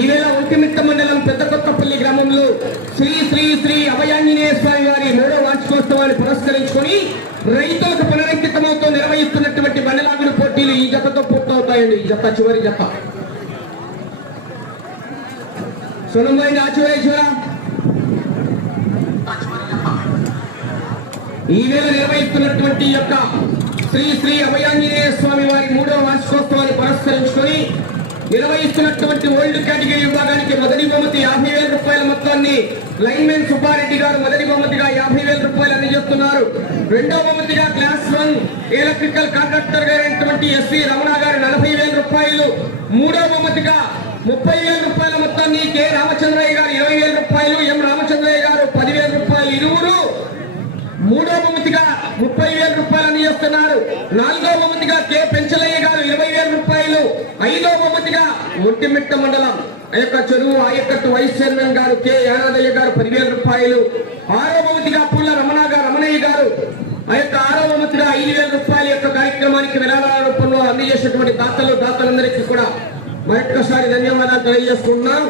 ఈవేళ ఒంటిమిట్ట మండలం పెద్ద కొత్తపల్లి గ్రామంలో శ్రీ శ్రీ శ్రీ అభయాంజనేయ స్వామి వారి మూడో వార్షికోత్సవాన్ని పురస్కరించుకొని రైతులకు పునరంకితమవుతూ నిర్వహిస్తున్నటువంటి బండలాగుడు పోటీలు ఈ జతతో పూర్తవుతాయండి. ఈ జత చివరి జత. సునంబైంది ఆచివే ఈ వేళ నిర్వహిస్తున్నటువంటి యొక్క శ్రీ శ్రీ అభయాంజనేయ స్వామి వారి మూడవ వార్షికోత్సవాన్ని పురస్కరించుకొని నిర్వహిస్తున్నటువంటి ఓల్డ్ కేటగిరీ విభాగానికి మొదటి బహుమతి యాభై వేల రూపాయల మొత్తాన్ని లైన్మెన్ సుబ్బారెడ్డి గారు మొదటి బహుమతిగా యాభై వేల రూపాయలు అందజేస్తున్నారు. రెండవ బహుమతిగా క్లాస్ వన్ ఎలక్ట్రికల్ కాంట్రాక్టర్ గారైనటువంటి ఎస్వి రమణ గారు నలభై వేల రూపాయలు. మూడవ బహుమతిగా ముప్పై వేల రూపాయల మొత్తాన్ని కె రామచంద్రయ్య గారు ఇరవై వేల రూపాయలు. ఎం రామచంద్రయ్య గారు పదివేల రూపాయలు. ఇరువురు మూడో బహుమతిగా ముప్పై వేల రూపాయలు చేస్తున్నారు నాలుగో బహుమతిగా కే. పెంచలయ్య గారు ఇరవై వేల రూపాయలు. ఐదో బహుమతిగా ఒంటిమిట్ట మండలం ఆ యొక్క చెరువు ఆ యొక్క vice chairman garu K. Yanadayya garu పదివేల రూపాయలు. ఆరో బహుమతిగా పుల్ల రమణ గారు రమణయ్య గారు ఆ యొక్క ఆరో బహుమతిగా ఐదు వేల రూపాయల యొక్క కార్యక్రమానికి విరాళాల రూపంలో అందజేసినటువంటి దాతలు దాతలందరికీ కూడా మరొక్కసారి ధన్యవాదాలు తెలియజేసుకుంటున్నాం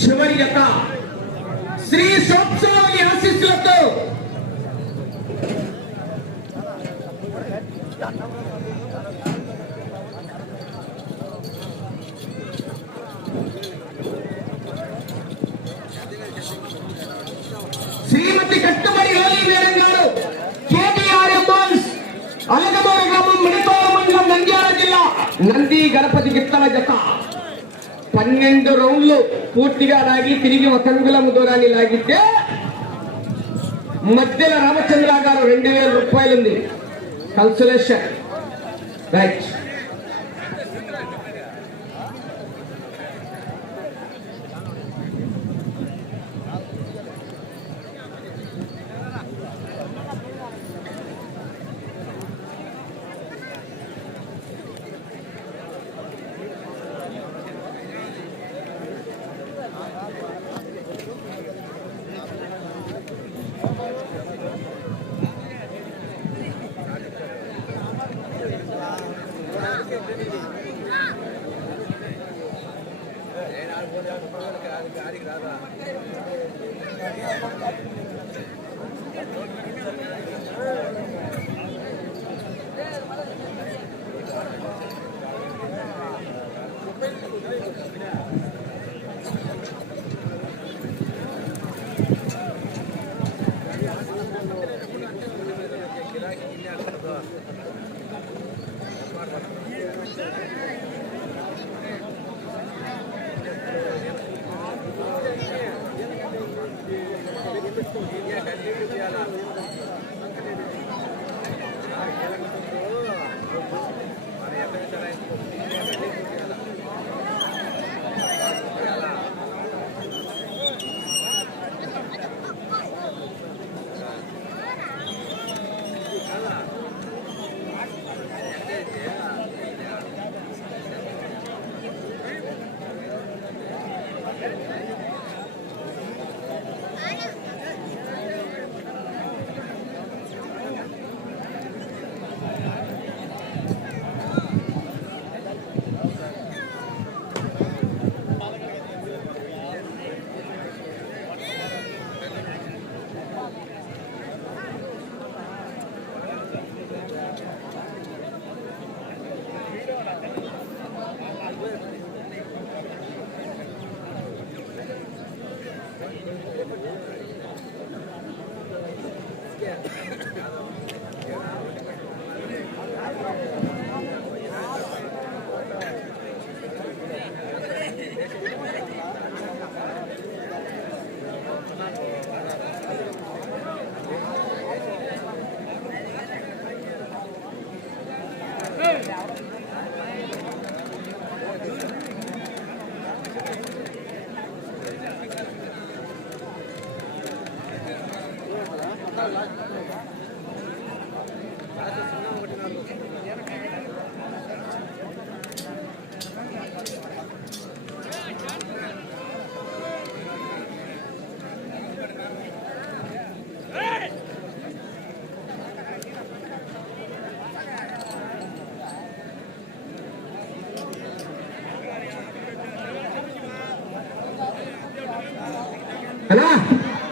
చివరి యొక్క శ్రీ సోత్సవారి ఆశీస్సులతో శ్రీమతి కట్టుబడి హోలీ మేడం గారు కేటీఆర్ బాల్స్ అలగమూల గ్రామం మణిపాల మండలం నంద్యాల జిల్లా నంది గణపతి గిత్తల జత. పన్నెండు రౌండ్లు పూర్తిగా లాగి తిరిగి ఒక అంగుళం దూరాన్ని లాగితే మధ్యలో రామచంద్ర గారు రెండు వేల రూపాయలు ఉంది కన్సులేషన్ రైట్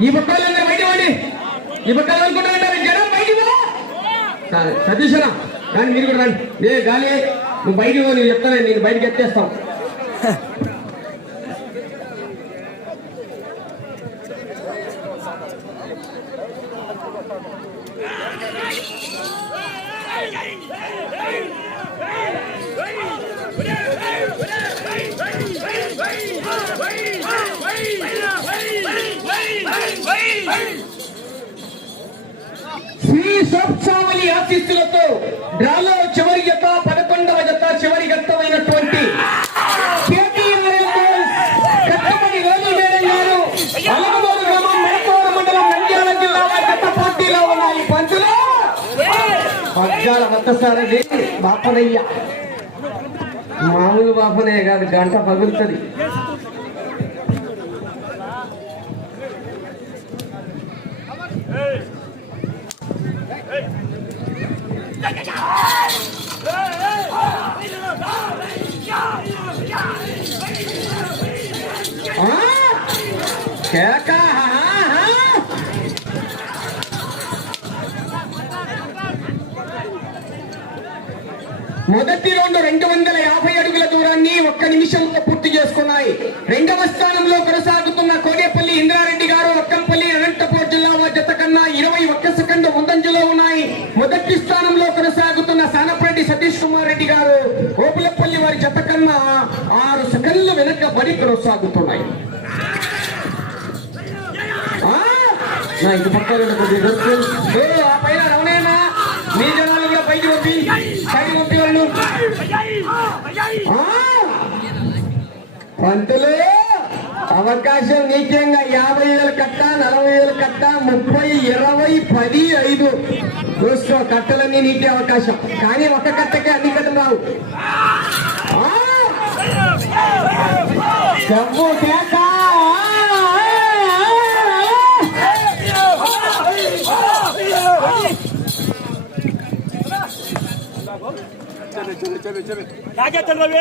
ఈ బుక్కలు బయట ఈ బుక్కలు అనుకుంటారంటారు జనం బయటికి పో. సరే సతీష్ అన్న కానీ మీరు కూడా రండి. నేను గాలి నువ్వు బయటకు పో, నేను చెప్తాను నేను బయటకు ఎత్తేస్తాం ఈ సోప్సావలి ఆశీస్సులతో డ్రాలో చివరి జత పదకొండవ జత చివరి గత్తమైనటువంటి కేటీఆర్ఎల్ గోల్స్ కట్టమని రోజు మేడం గారు కేక మొదటి రెండు రెండు వందల యాభై అడుగుల దూరాన్ని ఒక్క నిమిషంలో పూర్తి చేసుకున్నాయి. రెండవ స్థానంలో కొనసాగుతున్న కోడేపల్లి ఇంద్రారెడ్డి గారు ఒక్కంపల్లి అనంతపురం జిల్లా వారి జత కన్నా ఇరవై ఒక్క సెకండ్ ముందంజలో ఉన్నాయి. మొదటి స్థానంలో కొనసాగుతున్న సానపరెడ్డి సతీష్ కుమార్ రెడ్డి గారు ఓపులపల్లి వారి జత కన్నా ఆరు సెకండ్లు వెనకబడి కొనసాగుతున్నాయి. నా ఇటు పక్క ఉన్న కొద్దిగా ఆ పైన రమణయ్యనా మీ జనాలు కూడా పైకి పంపి పైకి పంపి వాళ్ళు. పంతులు అవకాశం నీకేంగా? యాభై వేలు కట్ట నలభై వేలు కట్ట ముప్పై ఇరవై పది ఐదు. చూసుకో కట్టలన్నీ నీకే అవకాశం. కానీ ఒక కట్టకే అన్ని కట్టలు రావు. డబ్బు కేక రాజేంద్రబాబు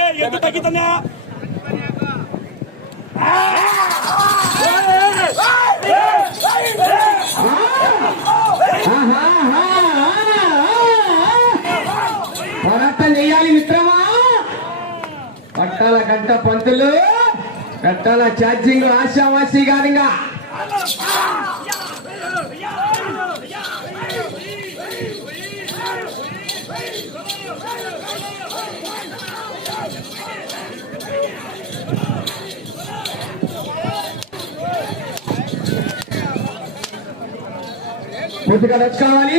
మిత్రమా? పట్టాల గంట పంతులు పెట్టాల ఛార్జింగ్ ఆశావాసి గానిగా. పూర్తిగా తెచ్చుకోవాలి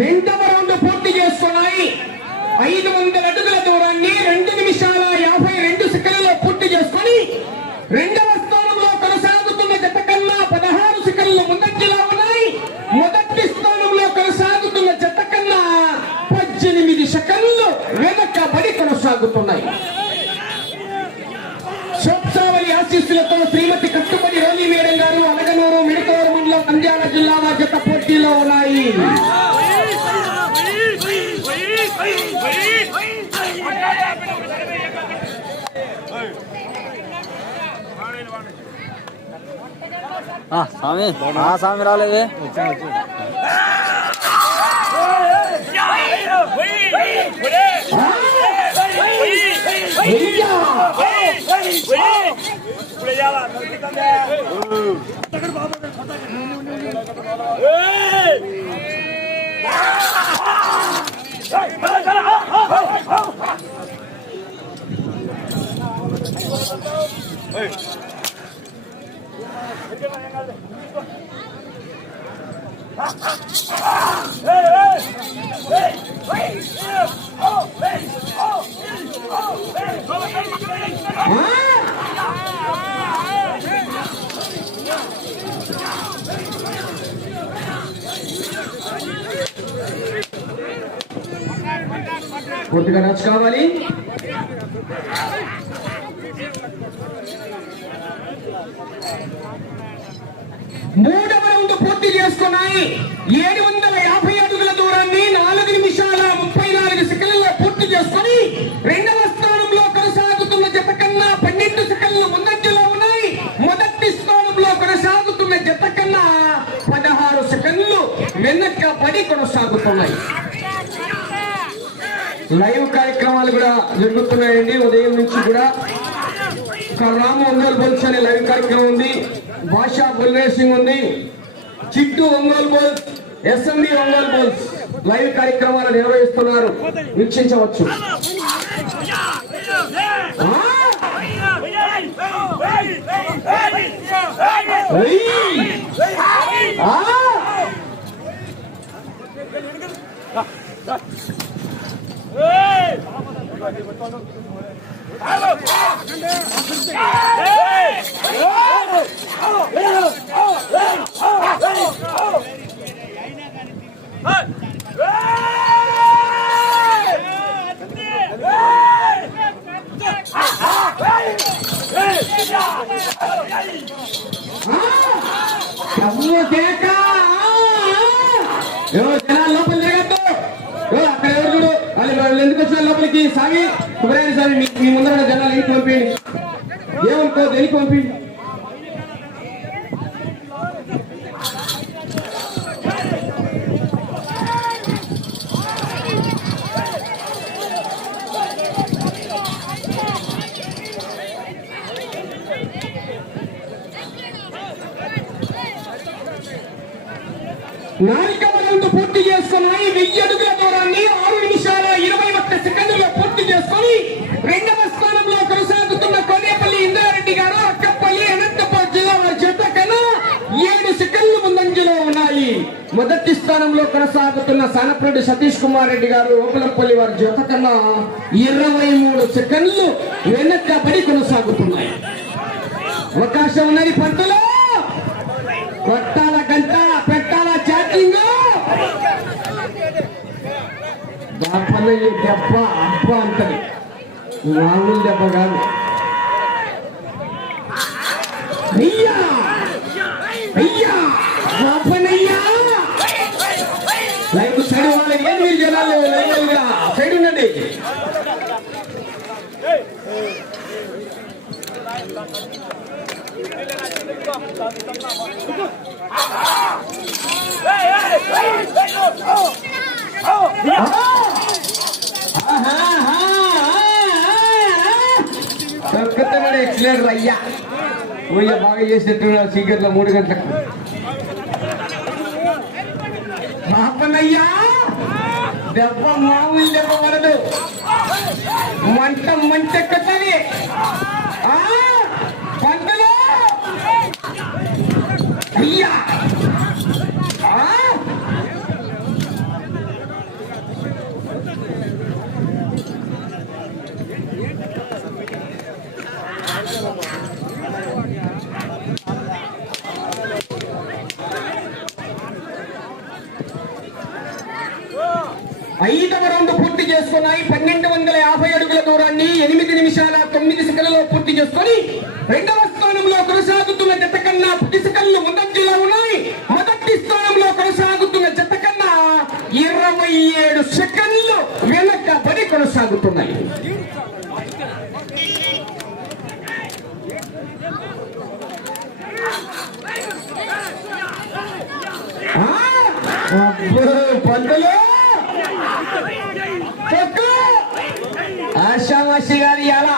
రెండవ రౌండ్ పూర్తి చేస్తున్నాయి. ఐదు వందల అడుగుల దూరాన్ని రెండు నిమిషాల యాభై రెండు సెకండ్లలో పూర్తి చేసుకొని రెండవ స్థానంలో కొనసాగుతున్న జత కన్నా పదహారు సెకండ్లు ముందంజలో చేతిలో ఉన్నాయి. స్వామి స్వామి రాలేవే బాబు Hey! కొద్దిగా నచ్చు కావాలి మూడవ రౌండ్ పూర్తి చేసుకున్నాయి ఏడు వందల యాభై అడుగుల దూరాన్ని నాలుగు నిమిషాల ముప్పై నాలుగు సెకండ్లలో పూర్తి చేసుకుని రెండవ స్థానంలో కొనసాగుతున్న జత కన్నా పన్నెండు సెకండ్లు ముందంజలో ఉన్నాయి. మొదటి స్థానంలో కొనసాగుతున్న జత కన్నా పదహారు సెకండ్లు వెనక్క పడి కొనసాగుతున్నాయి. లైవ్ కార్యక్రమాలు కూడా జరుగుతున్నాయండి. ఉదయం నుంచి కూడా ఒక రామ ఒంగోలు బోల్స్ అనే లైవ్ కార్యక్రమం ఉంది. భాషా బుల్ రేసింగ్ ఉంది. చిట్టు Ongole bulls SMD Ongole bulls live కార్యక్రమాలు నిర్వహిస్తున్నారు. వీక్షించవచ్చు. ఆ! Kamu dekat. వాళ్ళు ఎందుకు వచ్చారు లోపలికి సాగి సుబ్రాయణ స్వామి మీ ముందర జనాలు ఇంటికి పంపించండి ఏమనుకో దేనికి పంపించండి నాలుగవ పూర్తి చేసుకున్నాయి వెయ్యి అడుగుల దూరాన్ని పూర్తి చేసుకొని రెండవ స్థానంలో కొనసాగుతున్న కొనేపల్లి ఇందారెడ్డి గారు అక్కపల్లి అనంతపురం జిల్లా వారి చేత కన్నా ఏడు సెకండ్లు ముందంజలో ఉన్నాయి. మొదటి స్థానంలో కొనసాగుతున్న సానప్రెడ్డి సతీష్ కుమార్ రెడ్డి గారు ఓపలపల్లి వారి జత కన్నా ఇరవై మూడు సెకండ్లు వెనక్కబడి కొనసాగుతున్నాయి. అవకాశం ఉన్నది పంతులో కొట్టాల గంట పెట్టాల చాటింగ్ బాపనయ్య దెబ్బ అబ్బ అంటది. మామూలు దెబ్బ కాదు. అయ్యా అయ్యా ఊయ బాగా చేసినట్టు చీకట్ల మూడు గంటలకు. బాపన్నయ్యా దెబ్బ మామూలు దెబ్బ వరదు మంట మంటెక్కట తొమ్మిది సెకండ్లలో పూర్తి చేసుకొని రెండవ స్థానంలో కొనసాగుతున్న జత కన్నా పది సెకండ్లు ముందంజలో ఉన్నాయి. మొదటి స్థానంలో కొనసాగుతున్న జత కన్నా ఇరవై ఏడు సెకండ్లు వెనకబడి కొనసాగుతున్నాయి. ఆ! పంతులు! గారి అలా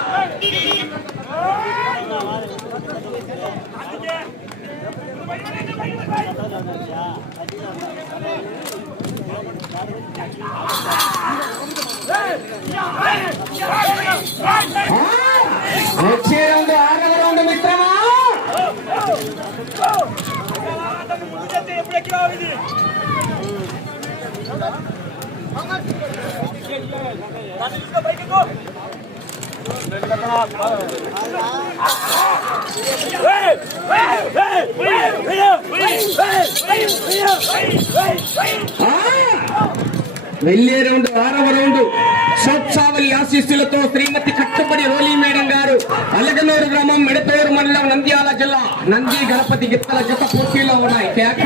వెళ్ళే రౌండ్ ఆరవ రౌండ్. సోత్సావలి ఆశీస్సులతో శ్రీమతి కట్టుబడి రోలీ మేడం గారు అలగనూరు గ్రామం మిడతూరు మండలం నంద్యాల జిల్లా నంది గణపతి గిత్తల జత పోటీలో ఉన్నాయి. కేక.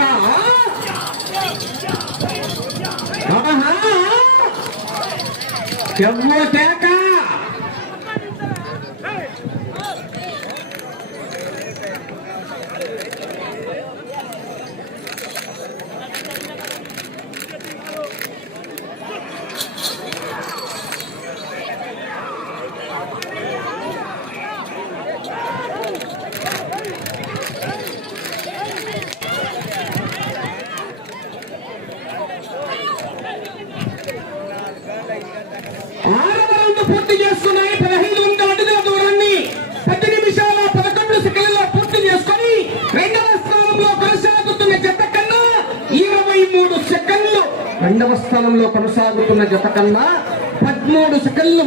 ఎవ్వో కేక ఆరవ రౌండ్ పూర్తి చేస్తున్నాయి పదహైదు వందల అడుగుల దూరాన్ని పది నిమిషాల పదకొండు సెకండ్లలో పూర్తి చేసుకొని రెండవ స్థానంలో కొనసాగుతున్న జత కన్నా ఇరవై మూడు సెకండ్లు రెండవ స్థానంలో కొనసాగుతున్న జత కన్నా పదమూడు సెకండ్లు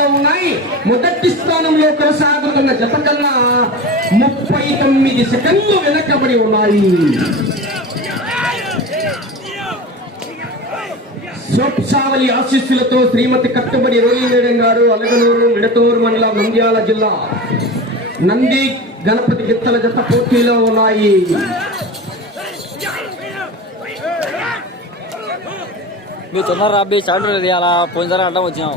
ముందంజలో ఉన్నాయి. మొదటి స్థానంలో కొనసాగుతున్న జత కన్నా ముప్పై తొమ్మిది సెకండ్లు వెనకబడి ఉన్నాయి. సోప్సావలి ఆశీస్సులతో శ్రీమతి కట్టుబడి రోలినేడం గారు అలగనూరు మిడతూరు మండలం నంద్యాల జిల్లా నంది గణపతి గిత్తల జత పోటీలో ఉన్నాయి. మీరు తొందర రాబీ చాటు తీయాలా పోయినసారి అడ్డం వచ్చినాం.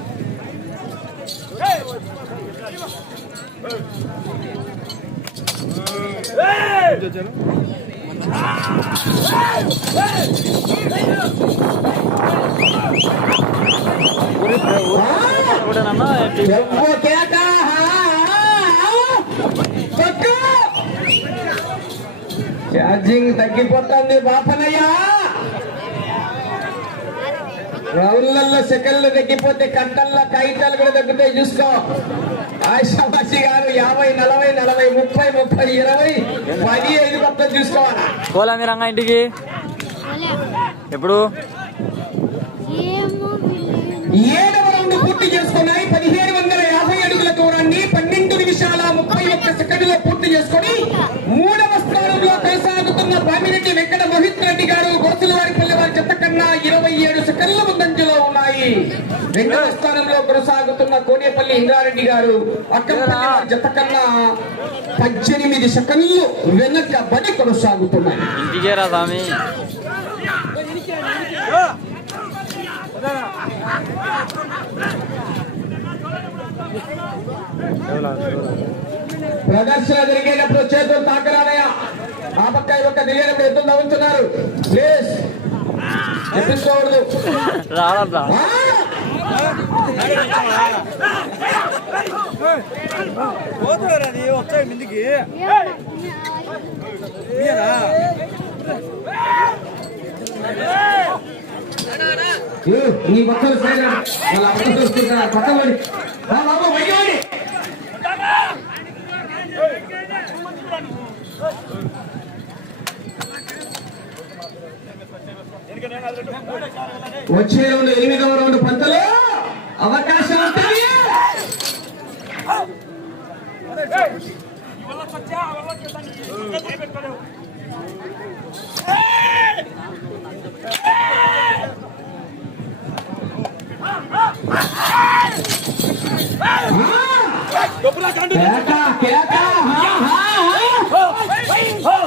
ఛార్జింగ్ తగ్గిపోతుంది బాపనయ్యా. రౌండ్లలో సెకండ్లు తగ్గిపోతే కట్టల్లో కైటాలు కూడా తగ్గుతాయి చూసుకో. ఆశామాషి గారు యాభై నలభై నలభై ముప్పై ముప్పై ఇరవై పది ఐదు మొత్తం చూసుకోవాలా? పోలా మీరు రంగా ఇంటికి? ఎప్పుడు? ఏడవ రౌండ్ పూర్తి చేసుకున్నాయి. పదిహేను వందల యాభై అడుగుల దూరాన్ని పన్నెండు నిమిషాల ముప్పై ఒక్క సెకండ్లో పూర్తి చేసుకొని కొనసాగుతున్న బామిరెడ్డి వెంకట మోహిత్ రెడ్డి గారు గోసులవారి పల్లెవారి చెత్త కన్నా ఇరవై ఏడు సెకండ్ల ముందంజలో ఉన్నాయి. రెండవ స్థానంలో కొనసాగుతున్న కోనేపల్లి ఇంద్రారెడ్డి గారు వారి జత కన్నా పద్దెనిమిది సెకండ్లు వెనకబడి కొనసాగుతున్నాయి. ప్రదర్శన జరిగేటప్పుడు చేతులు తాకరాలయ్యా ఆ పక్క ఈ పక్క దిగేటప్పుడు ఎద్దులు నవ్వుతున్నారు? ప్లీజ్ ఎప్పించుకోకూడదు రాడరా ఆ! ఏ, నీ పక్కన సైడ్ రా. వాళ్ళ పక్కన చూస్తుంటారా పక్క పడి రా బాబు బయట పడి. వచ్చే రౌండ్ ఎనిమిదవ రౌండ్ పంతలో అవకాశం ఉంటుంది ఇవ్వలకు వచ్చా, ఇవ్వలకు వచ్చా. పెట్టుకోలేవు. డబ్బులా కండు. కేక కేక హా, హా, హా.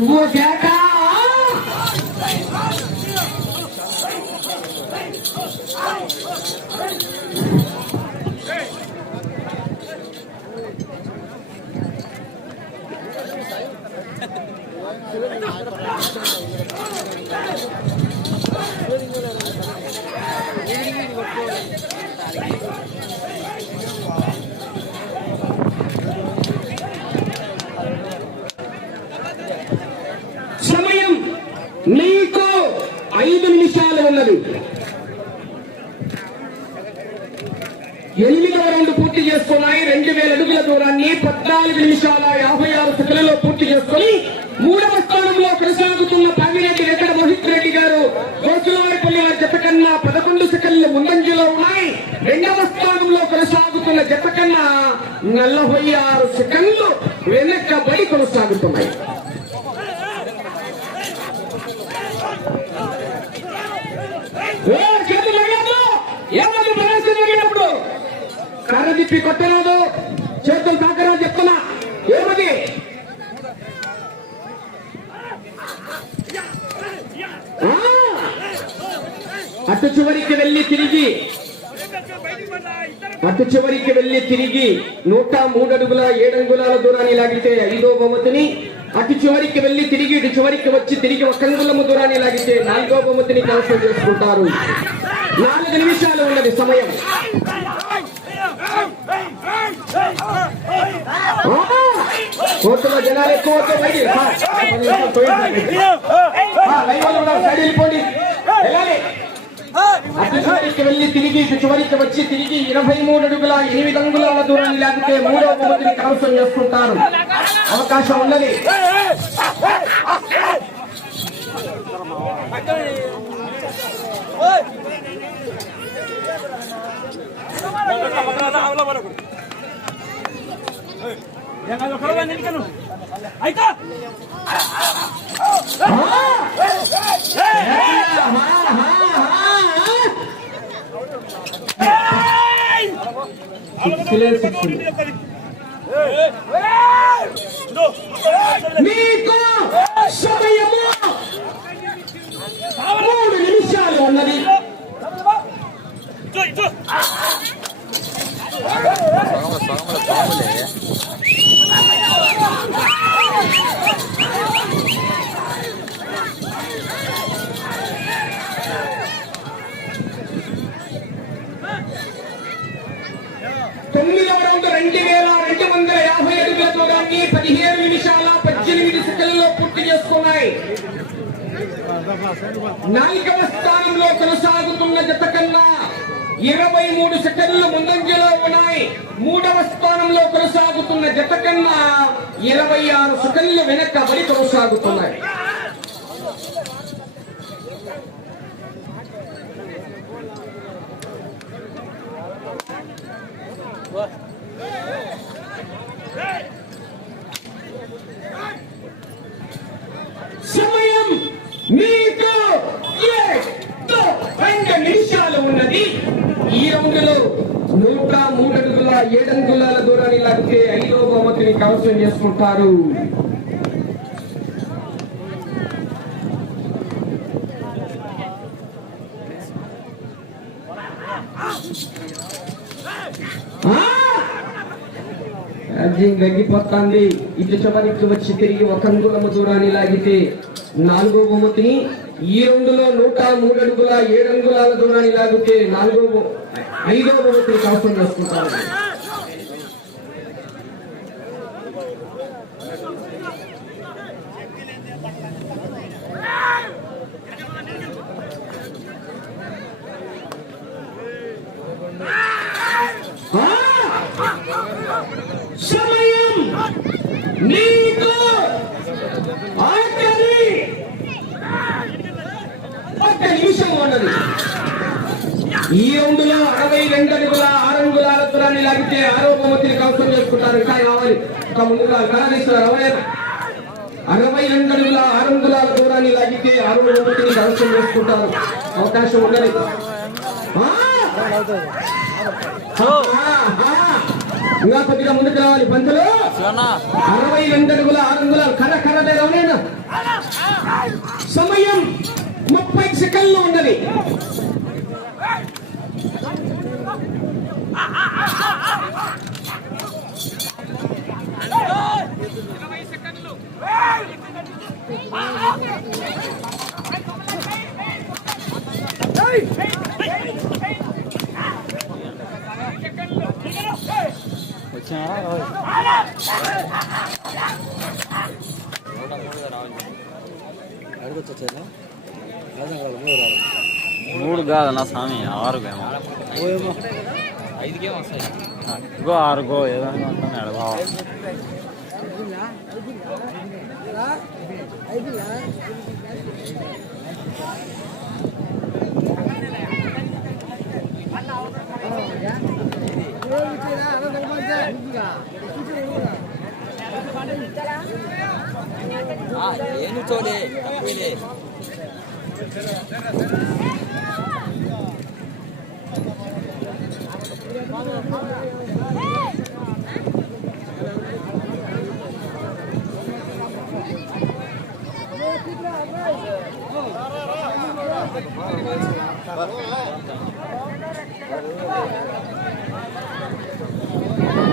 నువ్వు చేట Thank you. ఉన్నది. ఎనిమిదవ రౌండ్ పూర్తి చేసుకున్నాయి. రెండు వేల అడుగుల దూరాన్ని పద్నాలుగు నిమిషాల యాభై ఆరు సెకండ్లలో పూర్తి చేసుకుని మూడవ స్థానంలో కొనసాగుతున్న పామిరెడ్డి వెంకట మోహిత్ రెడ్డి గారు గోసులవారిపల్లి వారి జత కన్నా పదకొండు సెకండ్లు ముందంజలో ఉన్నాయి. రెండవ స్థానంలో కొనసాగుతున్న జత కన్నా నలభై ఆరు సెకండ్లు వెనక్కబడి కొనసాగుతున్నాయి ఏ చేతులు వేయొద్దు. ఏమది ప్రదర్శన జరిగినప్పుడు కర్ర తిప్పి కొట్టరాదు. చేతులు తాకరాదు చెప్తున్నా. ఏమది? అటు చివరికి వెళ్ళి తిరిగి అటు చివరికి వెళ్ళి తిరిగి నూట మూడు అడుగుల ఏడు అంగుళాల దూరాన్ని లాగితే ఐదో బహుమతిని అటు చివరికి వెళ్ళి తిరిగి ఇటు చివరికి వచ్చి తిరిగి ఒక అంగుళము దూరాన్ని లాగితే నాలుగో బహుమతిని కైవసం చేసుకుంటారు. నాలుగు నిమిషాలు ఉన్నది సమయం. కోర్టులో జనాలు ఎక్కువ వస్తే బయటికి రా. పది నిమిషాలు పోయింది. ఆ, లైవ్ వాళ్ళు కూడా సైడ్ వెళ్ళిపోండి వెళ్ళాలి అటు చివరికి వెళ్ళి తిరిగి ఇటు చివరికి వచ్చి తిరిగి ఇరవై మూడు అడుగుల ఎనిమిది అంగుళాల దూరాన్ని లేకపోతే మూడవ బహుమతిని కైవసం చేసుకుంటారు అవకాశం ఉన్నది అయితే మీకు సమయము మూడు నిమిషాలు ఉన్నది తొమ్మిదవ రౌండ్ రెండు వేల రెండు వందల యాభై అడుగుల దూరాన్ని పదిహేను నిమిషాల పద్దెనిమిది సెకండ్లలో పూర్తి చేసుకున్నాయి. నాలుగవ స్థానంలో కొనసాగుతున్న జత కన్నా ఇరవై మూడు సెకండ్లు ముందంజలో ఉన్నాయి. మూడవ స్థానంలో కొనసాగుతున్న జత కన్నా ఇరవై ఆరు సెకండ్లు వెనక్కబడి కొనసాగుతున్నాయి సమయం మీకు ఏడు రెండు నిమిషాలు ఉన్నది ఈ రౌండ్లో నూట మూడు అడుగుల ఏడు అంగుళాల దూరాన్ని లాగితే ఐదో బహుమతిని పంపారు రాజ్యం గగ్గిపోతాంది ఇటు చివరికి వచ్చి తిరిగి ఒక అంగుళము దూరాన్ని లాగితే నాలుగో బహుమతిని ఈ రెండులో నూట మూడు అడుగుల ఏడు అంగుళాల దూరాన్ని లాగితే నాలుగో ఐదో బహుమతిని కవసం చేసుకుంటారు ఆ! సమయం నీకు ఆఖరి ఒక్క నిమిషం ఉన్నది ఈ రౌండ్లో అరవై రెండు అడుగుల ఆరు అంగుళాల దూరాన్ని లాగితే ఆరో కవసం చేసుకుంటారు. ఇంకా కావాలి. ఇంకా ముందుగా అరవై అరవై రెండు ఆరు అంగుళాల దూరాన్ని లాగితే ఆరో బహుమతిని కవసం చేసుకుంటారు. అవకాశం ఉండదు ఆ! ఇంకా కొద్దిగా ముందుకు రావాలి. పంతులు! అరవై రెండు అడుగుల ఆరు అంగుళాలు కర్ర సమయం ముప్పై సెకండ్లు ఉన్నది. మూడు కాదన్న స్వామి ఆరు ఏమో ఐదుకేమో వస్తాయి ఇగో ఆరుగో ఏదైనా ఉంటుంది అడగా. ఏను చోడే తక్కువలే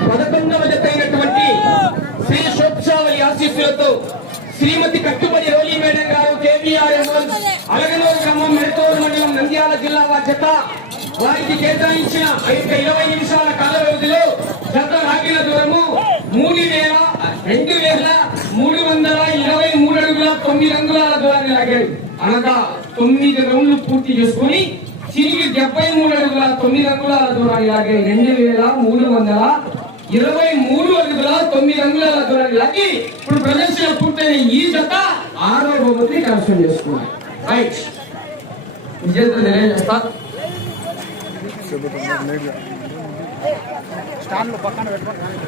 పదకొండవ జత శ్రీ శోభావళి ఆశీస్సులతో శ్రీమతి కట్టుబడి రోలీ మేడం గారు కేవీఆర్ అలగనూరు గ్రామం మెడతూరు మండలం నంద్యాల జిల్లా వారి జత. వారికి కేటాయించిన ఇరవై నిమిషాల కాల వ్యవధిలో జత రాగిన దూరము. మూడు వేల రెండు వేల మూడు వందల ఇరవై మూడు అడుగుల తొమ్మిది అంగుళాల ద్వారా లాగాడు అనగా తొమ్మిది రౌండ్లు పూర్తి చేసుకొని తిరిగి డెబ్బై మూడు అడుగుల తొమ్మిది అంగుళాల దూరాన్ని లాగే రెండు వేల మూడు వందల ఇరవై మూడు అడుగుల తొమ్మిది అంగుళాల దూరాన్ని లాగి ఇప్పుడు ప్రదర్శన పూర్తయిన ఈ జత ఆరో బహుమతి కన్సూమ్ చేసుకున్నాయి రైట్. విజేతలు తెలియజేస్తా స్టాండ్లు పక్కన పెట్టుకుంటాను